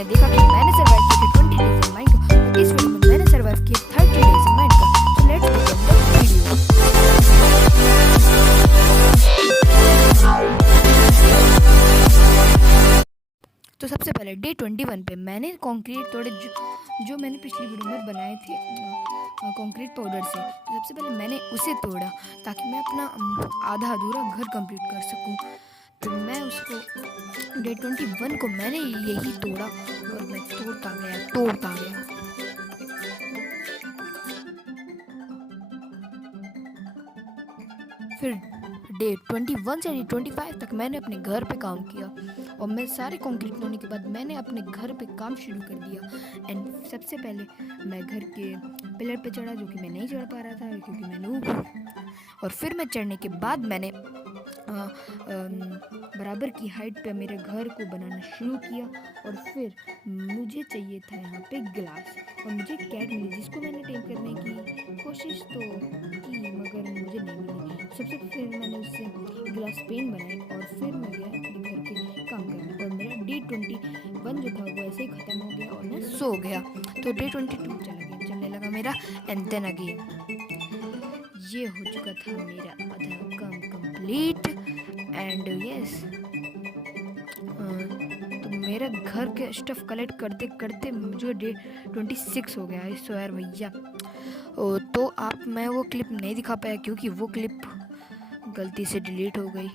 मैंने देखा कि मैंने सर्वाइव किया 20 डेज इन माइनक्राफ्ट। तो इस वीडियो में मैंने सर्वाइव किया 30 days in Minecraft. So let's begin the video. तो सबसे पहले डे 21 पे मैंने कंक्रीट तोड़े जो मैंने पिछली वीडियो में बनाए थे कंक्रीट पाउडर से। तो सबसे पहले मैंने उसे तोड़ा ताकि मैं अपना आधा अधूरा घर कंप्लीट कर सकूं। तो मैं उसको डे 21 को मैंने यही तोड़ा और मैं तोड़ता गया। फिर डे 21 से डे 25 तक मैंने अपने घर पे काम किया और मैं सारे कंक्रीट होने के बाद मैंने अपने घर पे काम शुरू कर दिया। एंड सबसे पहले मैं घर के पिलर पे चढ़ा, जो कि मैं नहीं चढ़ पा रहा था क्योंकि मैं नूब हूँ। और फिर मैं चढ़ने के बाद मैंने बराबर की हाइट पे मेरे घर को बनाना शुरू किया। और फिर मुझे चाहिए था यहाँ पे ग्लास और मुझे कैट मिली, जिसको मैंने टेम करने की कोशिश तो की मगर मुझे नहीं मिली। सबसे फिर मैंने उससे ग्लास पेन बनाई और फिर मैं गया अपने घर के काम करने। और मेरा डे 21 जो था वो ऐसे ही ख़त्म हो गया और मैं सो गया। तो डे 22 चलने लगा मेरा। एंड देन अगेन ये हो चुका था मेरा आधा काम कंप्लीट। एंड यस तो मेरा घर के स्टफ कलेक्ट करते करते मुझे डे 26 हो गया। सो यार भैया तो मैं वो क्लिप नहीं दिखा पाया क्योंकि वो क्लिप गलती से डिलीट हो गई।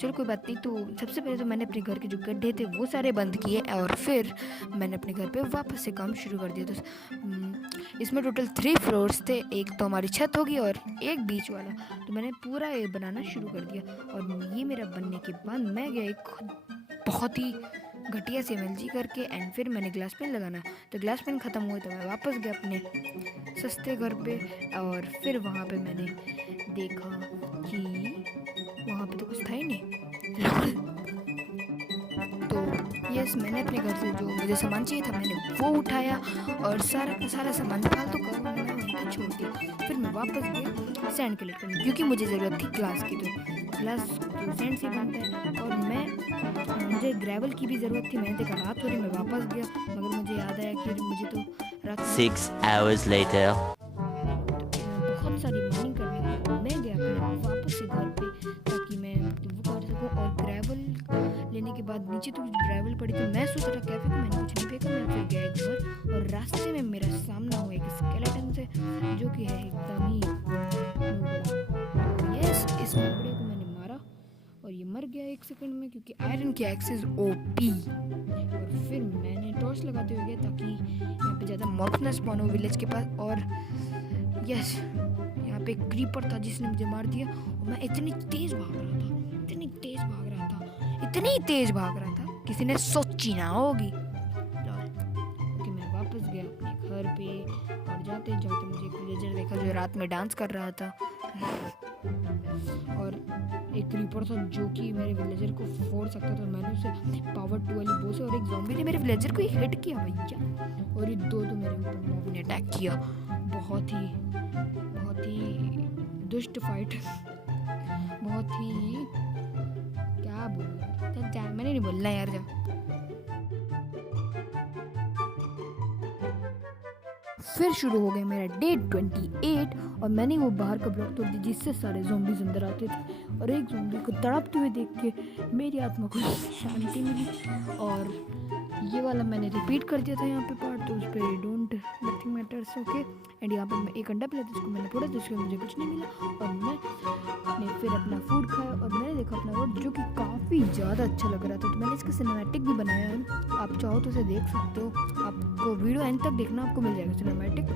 चलो कोई बात नहीं। तो सबसे पहले तो मैंने अपने घर के जो गड्ढे थे वो सारे बंद किए और फिर मैंने अपने घर पे वापस से काम शुरू कर दिया। तो इसमें टोटल 3 फ्लोर्स थे। एक तो हमारी छत होगी और एक बीच वाला। तो मैंने पूरा ये बनाना शुरू कर दिया। और ये मेरा बनने के बाद मैं गया एक बहुत ही घटिया से एमएलजी करके। एंड फिर मैंने ग्लास पेन लगाना। तो ग्लास पेन ख़त्म हुए तो मैं वापस गया अपने सस्ते घर पे। और फिर वहाँ पे मैंने देखा कि वहाँ पे तो कुछ था ही नहीं। तो यस मैंने अपने घर से जो मुझे सामान चाहिए था मैंने वो उठाया और सारा का सारा सामान फालतू का मैंने वहीं पे छोड़ दिया। फिर मैं वापस गया सैंड कलेक्ट करने क्योंकि मुझे ज़रूरत थी ग्लास की। तो ग्लास तो सैंड से बनता है और मुझे ग्रेवल की भी ज़रूरत थी। मैंने देखा रात हो रही, मैं वापस गया मगर मुझे याद आया कि मुझे तो रात 6 hours later बहुत सारी माइनिंग करनी थी। मैं गया अपने वापस से घर पे ताकि मैं वो कर सकूँ। और ग्रेवल लेने के बाद नीचे तो ग्रेवल पड़ी तो मैं सोच रहा कैफे को मैंने कुछ नहीं फेंका। मैं फिर गया घर और रास्ते में मेरा सामना हुआ एक स्केलेटन से जो कि है एकदम ही तो यस इस नुबड़े को मैंने मारा और ये मर गया 1 सेकंड में क्योंकि आयरन की एक्सेस ओपी। और फिर मैंने टॉर्च लगाते हुए गया ताकि यहाँ पे ज़्यादा मॉब्स ना स्पॉन हो विलेज के पास। और यस यहाँ पे एक क्रीपर था जिसने मुझे मार दिया और मैं इतनी तेज भाग रहा था किसी ने सोची ना होगी। क्योंकि मैं वापस गया अपने घर पे और जाते जाते मुझे एक विलेजर देखा जो रात में डांस कर रहा था। और एक क्रीपर था जो कि मेरे विलेजर को फोड़ सकता था। मैंने उसे पावर 2 वाली बो से और एक ज़ॉम्बी ने मेरे विलेजर को ही हिट किया भैया। और ये दो मेरे ऊपर मॉब ने अटैक किया। बहुत ही दुष्ट फाइट बहुत ही क्या बोलूं यार, मैंने नहीं बोलना यार। जब फिर शुरू हो गया मेरा डे 28 और मैंने वो बाहर का ब्लॉक तोड़ दिया जिससे सारे ज़ॉम्बीज़ अंदर आते थे। और एक ज़ॉम्बी को तड़पते हुए देख के मेरी आत्मा को शांति मिली। और ये वाला मैंने रिपीट कर दिया था यहाँ पे पार्ट। तो उस पर don't nothing matters okay. And यहाँ पे मैं एक अंडा पिला था जिसको मैंने फोड़ा जिसको मुझे कुछ नहीं मिला। और मैंने फिर अपना फूड खाया और मैंने देखा अपना वर्ड जो कि काफ़ी ज़्यादा अच्छा लग रहा था। तो मैंने इसका सिनेमैटिक भी बनाया है। आप चाहो तो उसे देख सकते हो। आपको वीडियो एंड तक देखना, आपको मिल जाएगा सिनेमैटिक।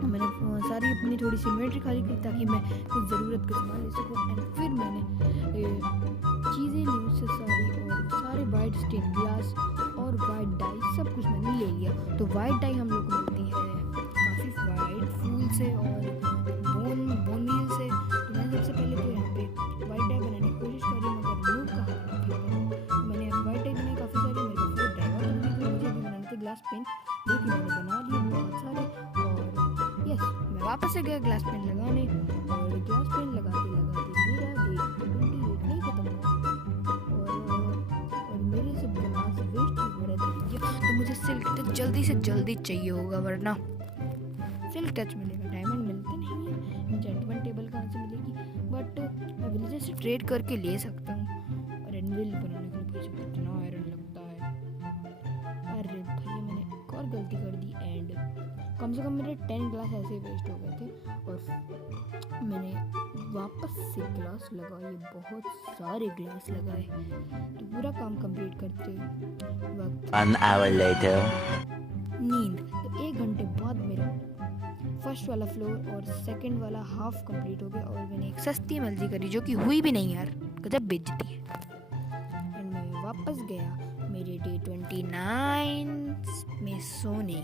मैंने सारी अपनी थोड़ी सी इन्वेंट्री खाली की ताकि मैं कुछ ज़रूरत का सामान ले सकूँ। एंड फिर मैंने चीज़ें ली उससे सारी और सारे वाइट स्टेन ग्लास और वाइट डाई सब कुछ मैंने ले लिया। तो वाइट डाई हम लोग को मिलती है काफ़ी वाइट फूल से और बोन मील से। तो मैंने सबसे पहले तो यहाँ पे वाइट डाई बनाने की कोशिश करी मगर लोग कहा मैंने वाइट डाई बनाई काफ़ी सारी। मेरे को फोर डाई और मुझे भी बनाने थे ग्लास पेन जो कि मैंने बना लिए बहुत सारे। और यस मैं वापस से गया ग्लास पेन लगाने और ग्लास पेन लगाते मेरा डे 28 नहीं खत्म हुआ। और मेरे से ग्लास वेस्ट हो रहे थे जल्दी से जल्दी चाहिए होगा, वरना सिल्क टच मिलेगा, डायमंड मिलते नहीं है। एन्चेंटमेंट टेबल कहाँ से मिलेगी? बट मैं विलेजर से ट्रेड करके ले सकता हूँ। और एनविल बनाने के लिए भाई साहब कितना आयरन लगता है। अरे भैया मैंने एक और गलती कर दी एंड कम से कम मेरे 10 ग्लास ऐसे ही वेस्ट हो गए थे। और मैंने वापस से ग्लास लगाए, बहुत सारे ग्लास लगाए। तो पूरा काम कंप्लीट करते वक्त 1 hour later. नींद। तो 1 घंटे बाद मेरा फर्स्ट वाला फ्लोर और सेकंड वाला हाफ कंप्लीट हो गया। और मैंने एक सस्ती मर्जी करी जो कि हुई भी नहीं यार, गजब बेइज्जती है। एंड मैं वापस गया मेरे डे 29 में सोने,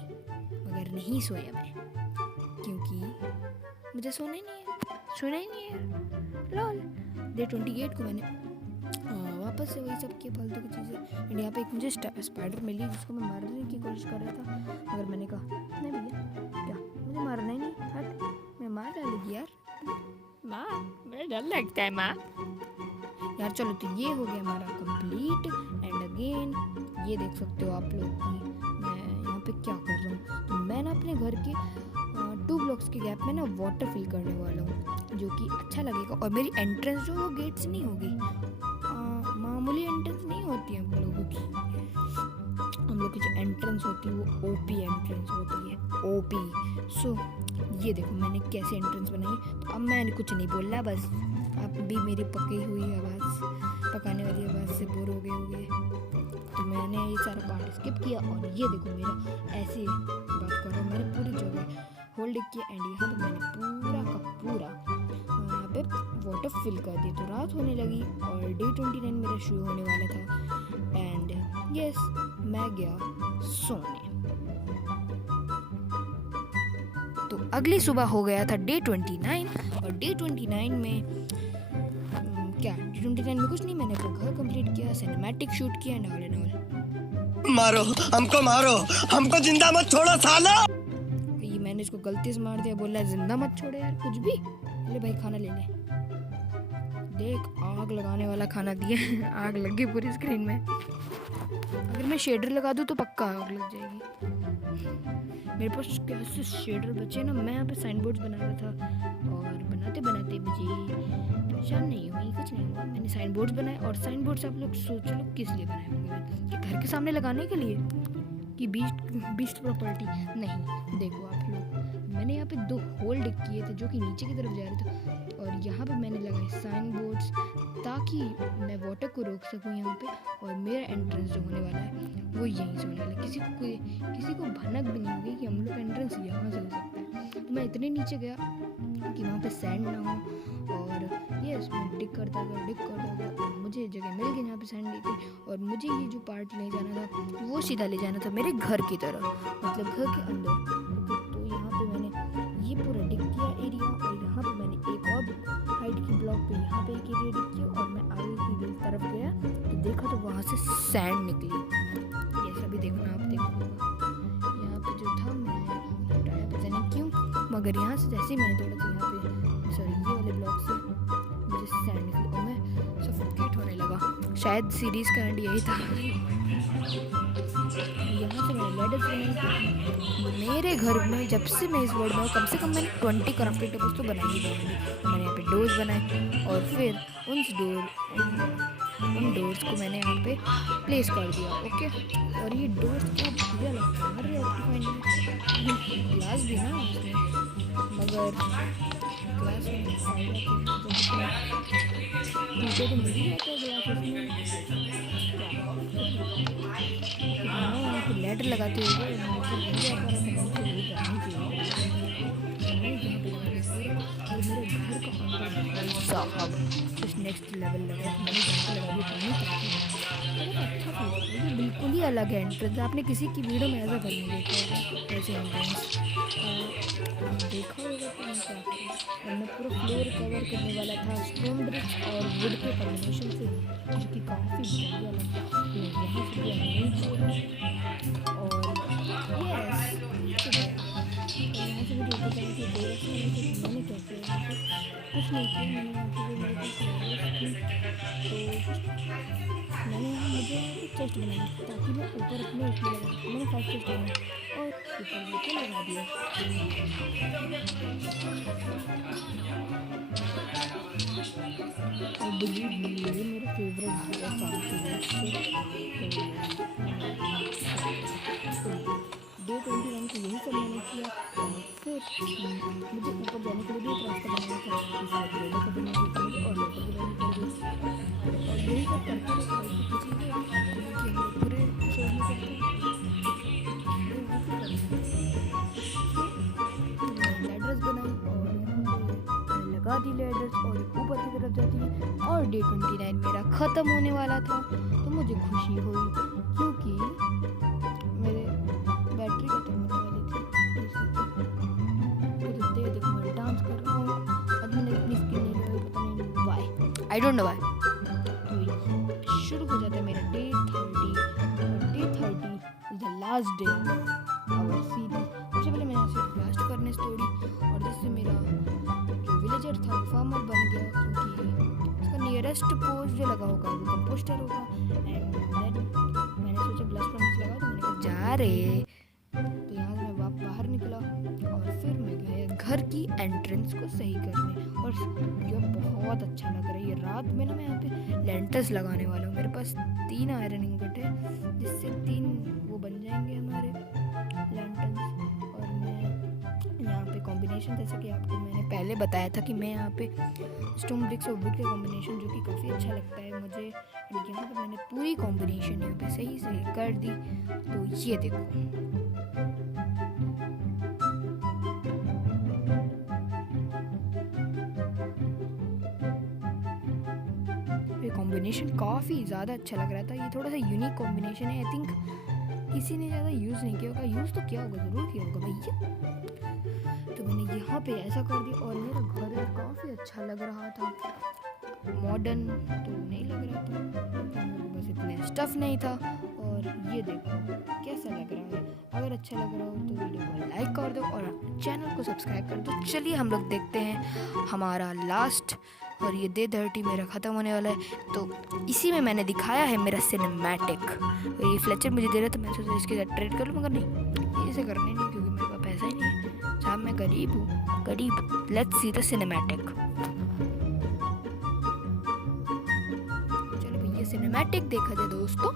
मगर नहीं सोया मैं, क्योंकि मुझे सोना ही नहीं है लॉल। डे 28 को मैंने वापस से वही सब की फालतू की चीज़ें। एंड यहाँ पे एक मुझे स्पाइडर मिली जिसको मैं मारने की कोशिश कर रहा था, मगर मैंने कहा नहीं भैया, क्या मुझे मारना ही नहीं, हट, मैं मार डालूंगी यार, माँ मुझे डर लगता है माँ यार। चलो तो ये हो गया हमारा कंप्लीट। एंड अगेन ये देख सकते हो आप लोग कि मैं यहाँ पे क्या कर रहा हूँ। तो मैं ना अपने घर के 2 ब्लॉक्स के गैप में ना वाटर फिल करने वाला हूँ, जो कि अच्छा लगेगा। और मेरी एंट्रेंस जो वो गेट से नहीं होगी, मामूली एंट्रेंस नहीं होती है हम लोगों की। हम लोग की जो एंट्रेंस होती है वो ओपी एंट्रेंस होती है, ओपी। सो ये देखो मैंने कैसे एंट्रेंस बनाई। तो अब मैंने कुछ नहीं बोला, बस आप भी मेरी पकी हुई आवाज़, पकाने वाली आवाज़ से बोर हो गए होंगे। तो मैंने ये सारा पार्ट स्किप किया। और ये देखो मेरा ऐसे बात कर रहा हूँ, मैंने पूरी जगह होल्ड किया। एंड यहाँ पे मैंने पूरा का पूरा यहाँ पे वाटर फिल कर दिया। तो रात होने लगी और डे 29 मेरा शुरू होने वाला था। एंड यस मैं गया सोने। तो अगली सुबह हो गया था डे 29। और डे 29 में क्या, डे 29 में कुछ नहीं, मैंने अपना घर कंप्लीट किया, सिनेमैटिक शूट किया एंड ऑल एंड ऑल। मारो हमको जिंदा मत छोड़ो सालो। ये मैंने इसको गलती से मार दिया, बोला जिंदा मत छोड़ो यार कुछ भी। ले भाई खाना ले ले, देख आग लगाने वाला खाना दिया। आग लग गई पूरी स्क्रीन में। अगर मैं शेडर लगा दूँ तो पक्का आग लग जाएगी। मेरे पास कैसे शेडर बचे ना, मैं यहाँ पे साइन बोर्ड्स बना रहा था और बनाते बनाते मुझे परेशान नहीं हुई, कुछ नहीं हुआ। मैंने साइन बोर्ड्स बनाए। और साइन बोर्ड्स आप लोग सोच लो किस लिए बनाए होंगे, कि घर के सामने लगाने के लिए, कि बीस्ट प्रॉपर्टी नहीं। देखो आप लोग, मैंने यहाँ पे 2 होल्ड किए थे जो कि नीचे की तरफ जा रहे थे। और यहाँ पे मैंने लगाए साइन बोर्ड्स ताकि मैं वाटर को रोक सकूँ यहाँ पे। और मेरा एंट्रेंस जो होने वाला है वो यहीं से होने वाला है। किसी को भनक भी नहीं होगी कि हम लोग एंट्रेंस यहाँ से हो सकता है। तो मैं इतने नीचे गया कि वहाँ पे सैंड ना हो। और यस मैं डिग करता गया और मुझे जगह मिल गई यहाँ पे सैंड लेके। और मुझे ये जो पार्ट ले जाना था वो सीधा ले जाना था मेरे घर की तरफ, मतलब घर के अंदर। तो यहाँ पे मैंने ये पूरा डिग किया एरिया। और यहाँ पे मैंने एक और हाइट की ब्लॉक पे यहाँ पे एक एरिया डिग किया। और मैं आगे की तरफ गया तो देखा तो वहाँ से सैंड निकली। ये सभी देखना, आप देखो यहाँ पे जो था मैंने हटाया, पता नहीं क्यों, मगर यहाँ से जैसे ही मैंने तोड़ा तो यहाँ पे सॉरी ये वाले ब्लॉक से मुझे सैंड निकली और मैं सफोकेट होने लगा। शायद सीरीज का एंड यही था। यहाँ से मैंने लैडर्स बनाई। मेरे घर में जब से मैं इस वर्ल्ड में कम से कम मैंने 20 क्राफ्टिंग टेबल्स तो बनाई ही बनाई। मैंने यहाँ पे डोर्स बनाए और फिर उन डोर्स को मैंने यहाँ पे प्लेस कर दिया। ओके, और ये डोर्स क्या बढ़िया लगता है, अरे ऑप्टिफाइंग ग्लास भी ना उसमें, मगर ग्लास में टूटे तो मिल ही जाता है ग्लास उसमें। लेटर लगाते हुए नेक्स्ट लेवल लगा, बिल्कुल ही अलग है एंट्रेंस। आपने किसी की वीडियो में ऐसा नहीं देखा होगा, ऐसे एंट्रेंस देखा होगा तो और मैं पूरा फ्लोर कवर करने वाला था स्टोन ब्रिक्स और वुड के कॉम्बिनेशन से, जो कि काफ़ी बढ़िया लगा। यहाँ से भी नीचे और यस यहाँ से भी देखा जाए कि मैंने क्या किया, कुछ नहीं किया। मैंने यहाँ पे मैंने यहाँ मुझे चेस्ट बनाई ताकि मैं ऊपर अपने उसमें लगा सकूँ। मैंने 5 चेस्ट बनाई और ऊपर लेके लगा दिया। और बिलीव मी, ये मेरा फेवरेट है शांति डे 21 को यही सब मैंने किया। और फिर मुझे ऊपर जाने के लिए भी एक रास्ता बनाना था, इसलिए लेटर का बनाना था मुझे और लेटर बनानी पड़ी। और यही सब करते रहे कि हम लोग पूरे शहर में करते लेडर्स बनाई और यहाँ पे लगा दी लेडर्स और ऊपर की तरफ जाती है। और डे 29 मेरा ख़त्म होने वाला था तो मुझे खुशी हुई क्योंकि मेरे बैटरी खत्म होने वाली थी। तो देखो मैं डांस कर रहा हूँ, आज मैंने अपनी स्किन नहीं लगाई, पता नहीं why, I don't know why. तो शुरू हो जाता है मेरा डे 30 और day 30 is the last day our series. सबसे पहले मैं यहाँ से ब्लास्ट करने स्टोरी और जिससे मेरा जो विलेजर था वो फार्मर बन गया क्योंकि उसका नियरेस्ट पोस्ट जो लगा होगा वो कंपोस्टर होगा। एंड देन मैंने सोचा ब्लास्ट करने से लगा तो मैंने कहा जा रे, तो यहाँ से मैं बाहर निकला और फिर मैं गया घर की एंट्रेंस को सही करने। और ये बहुत अच्छा लग रहा है। ये रात में ना मैं यहाँ पे लेंटर्स लगाने वाला हूँ। मेरे पास 3 आयरन इंगट है जिससे 3 वो बन जाएंगे हमारे लैंटर्स। और मैं यहाँ पे कॉम्बिनेशन जैसे कि आपको मैंने पहले बताया था कि मैं यहाँ पे स्टोन ब्रिक्स और वुड का कॉम्बिनेशन जो कि काफ़ी अच्छा लगता है मुझे, यहाँ पे मैंने पूरी कॉम्बिनेशन यहाँ पे सही कर दी। तो ये देखो कॉम्बिनेशन काफ़ी ज़्यादा अच्छा लग रहा था। ये थोड़ा सा यूनिक कॉम्बिनेशन है। आई थिंक किसी ने ज़्यादा यूज़ नहीं किया होगा, यूज़ तो किया होगा, ज़रूर किया होगा भैया। तो मैंने यहाँ पे ऐसा कर दिया और मेरा घर काफ़ी अच्छा लग रहा था। मॉडर्न तो नहीं लग रहा था, बस इतने स्टफ़ नहीं था। और ये देखो कैसा लग रहा है। अगर अच्छा लग रहा हो तो वीडियो को लाइक कर दो और चैनल को सब्सक्राइब कर दो। चलिए हम लोग देखते हैं हमारा लास्ट। और ये डे 30 मेरा ख़त्म होने वाला है तो इसी में मैंने दिखाया है मेरा सिनेमैटिक। और ये फ्लेचर मुझे दे रहा था, मैंने सोचा इसके साथ ट्रेड कर लूँ, मगर नहीं, इसे करने नहीं क्योंकि मेरे पास पैसा ही नहीं है साहब, मैं गरीब हूँ गरीब। Let's see the cinematic. चलो भैया सिनेमैटिक देखा जाए दोस्तों।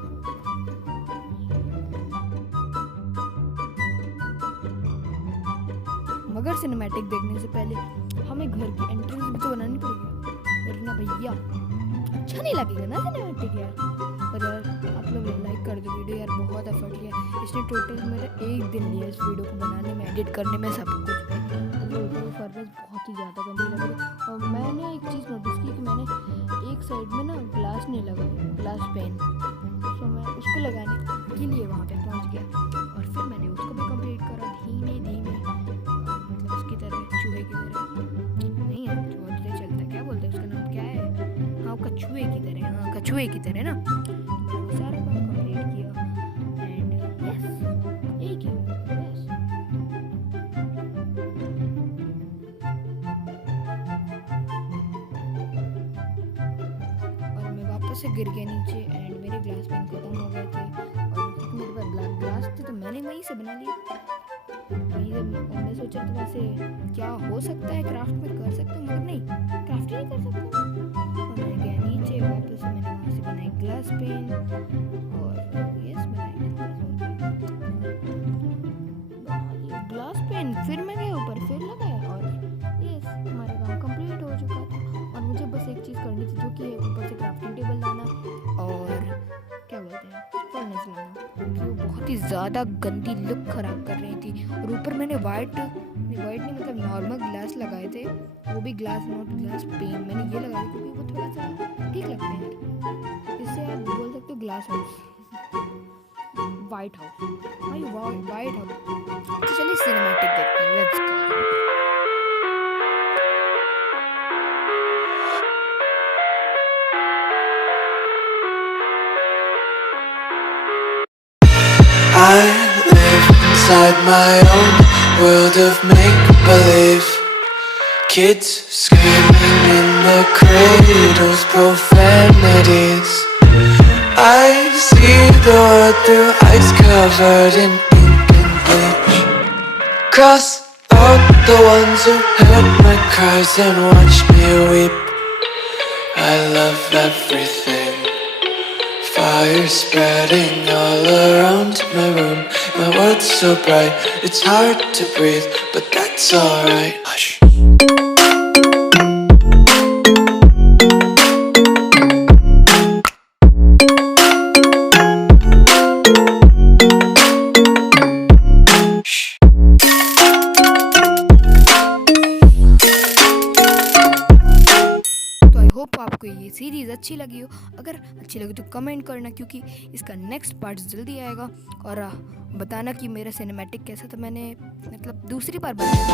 मगर सिनेमैटिक देखने से पहले हमें घर की एंट्रेंस भी तो बनानी पड़ेगी वरना भैया अच्छा नहीं लगेगा ना सिनेमैटिक यार। पर यार आप लोग लाइक कर दो वीडियो यार, बहुत एफर्ट लिया इसने। टोटल मेरा 1 दिन लिया इस वीडियो को बनाने में, एडिट करने में, सब कुछ। तो फर्नेस बहुत ही ज़्यादा गंदी लग रही। और मैंने एक चीज़ नोटिस की कि मैंने एक साइड में ना ग्लास नहीं लगाया, ग्लास पेन। तो मैं उसको लगाने के लिए वहाँ पर पहुँच गया और फिर मैंने उसको भी कम्प्लीट करा धीमे धीमे, मतलब उसकी तरह, चूहे की तरह नहीं है, चूहा तो चलता है, क्या बोलते हैं उसका नाम क्या है, हाँ कछुए की तरह, हाँ कछुए की तरह ना। मैंने वो सारा काम कंप्लीट किया एंड यस यही किया बस। और मैं वापस से गिर गया नीचे एंड मेरे ग्लास पेन खत्म हो गए थे और मेरे पास ब्लैक ग्लास थे तो मैंने वहीं से बना लिया। मैंने सोचा तो वैसे क्या हो सकता है, क्राफ्ट में कर सकता हूँ, मगर नहीं, क्राफ्ट ही नहीं कर सकता। और मैं गया नीचे वापस, मैंने वहाँ से बनाई ग्लास पेन और यस बनाई ग्लास पेन। फिर मैं गया ऊपर, फिर लगाया और यस हमारा काम कंप्लीट हो चुका था। और मुझे बस एक चीज़ करनी थी जो कि ऊपर से क्राफ्टिंग टेबल लाना और क्या बोलते हैं फर्नेस लाना, क्योंकि वो बहुत ही ज़्यादा गंदी लुक ख़राब कर रही थी। और ऊपर मैंने वाइट नहीं मतलब नॉर्मल ग्लास लगाए थे, वो भी ग्लास नॉट ग्लास पेन। मैंने ये लगाया क्योंकि वो थोड़ा सा ठीक लगते हैं यार, इससे आप बोल सकते हो ग्लास हाउस, वाइट हाउस, भाई वाइट हाउस। तो चलिए सिनेमैटिक देखते हैं, let's go. I live inside my own world of make-believe. Kids screaming in the cradles, profanities. I see the world through ice covered in ink and bleach. Cross out the ones who heard my cries and watched me weep. I love everything. Fire spreading all around my room. My world's so bright, it's hard to breathe, but that's alright. Hush. तो I hope आपको ये series अच्छी लगी हो। अगर अच्छी लगी तो कमेंट करना, क्योंकि इसका नेक्स्ट पार्ट जल्दी आएगा। और बताना कि मेरा सिनेमैटिक कैसा था। मैंने मतलब दूसरी बार बनाया।